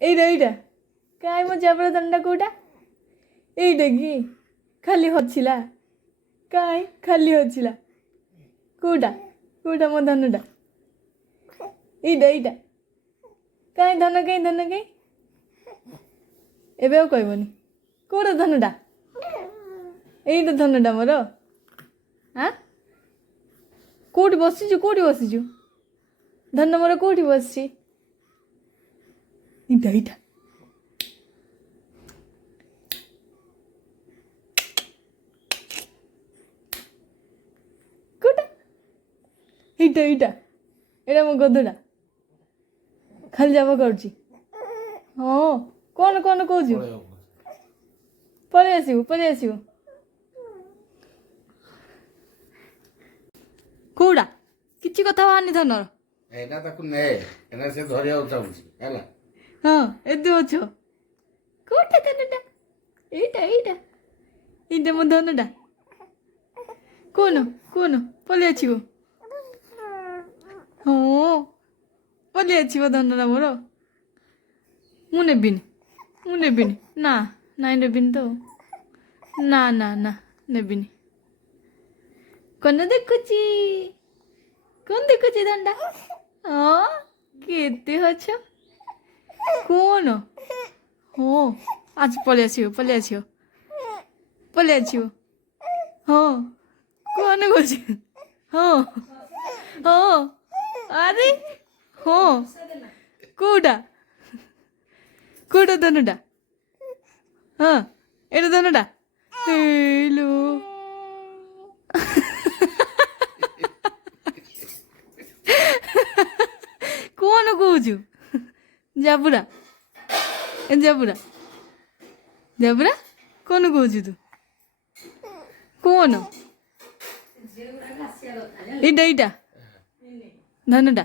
এইটা କାଇଁ ମୋ ଜାବର ଧନଟା କୋଉଟା? এইটা কি ଖାଲି ହଜିଲା? କାଇଁ ଖାଲି ହଜିଲା? କୋଉଟା କୋଉଟା ମୋ ଧନଟା? এইটা କାଇଁ ଧନ କାଇଁ ଏବେ ଆଉ କହିବନି। କୋଉଟା ଧନଟା? এইଟା ଧନଟା ମୋର। ଆଁ କୋଉଠି ବସିଛୁ? ଧନ ମୋର କୋଉଠି ବସିଛି? এইটা କୋଉଟା? এইଟା ଏଇଟା ମୋ ଗଧଟା ଖାଲି ଜାବ କରୁଛି। ହଁ କଣ କହୁଛୁ? ପଳେଇ ଆସିବୁ। କୋଉଟା କିଛି କଥା ବାହାରିନି ଧନର। ଏଇଟା ତାକୁ ନେ, ଏଇଟା ସେ ଧରିବାକୁ ଚାହୁଁଛି ହେଲା। ହଁ ଏତେ ଅଛ କୋଉଟା ଧନଟା? ଏଇଟା ମୋ ଧନଟା। କହୁନ ପଳେଇ ଆସିବ। ହଁ ପଳେଇ ଆସିବ ଧନଟା ମୋର। ମୁଁ ନେବିନି ନାଇଁ ନେବିନି ତ। ନା ନେବିନି। କଣ ଦେଖୁଛି ଧନଟା? ହଁ କେତେ ଅଛ? କଣ? ହଁ ଆଜି ପଳେଇ ଆସିବ। ହଁ କଣ କହୁଛି? ହଁ ଆରେ ହଁ କୋଉଟା ଧନଟା? ହଁ ଏଇଟା ଧନଟା। ହେଇଲୋ କଣ କହୁଛୁ? ଜାବୁରା କଣ କହୁଛୁ ତୁ? କଣ ଏଇଟା ଧନଟା?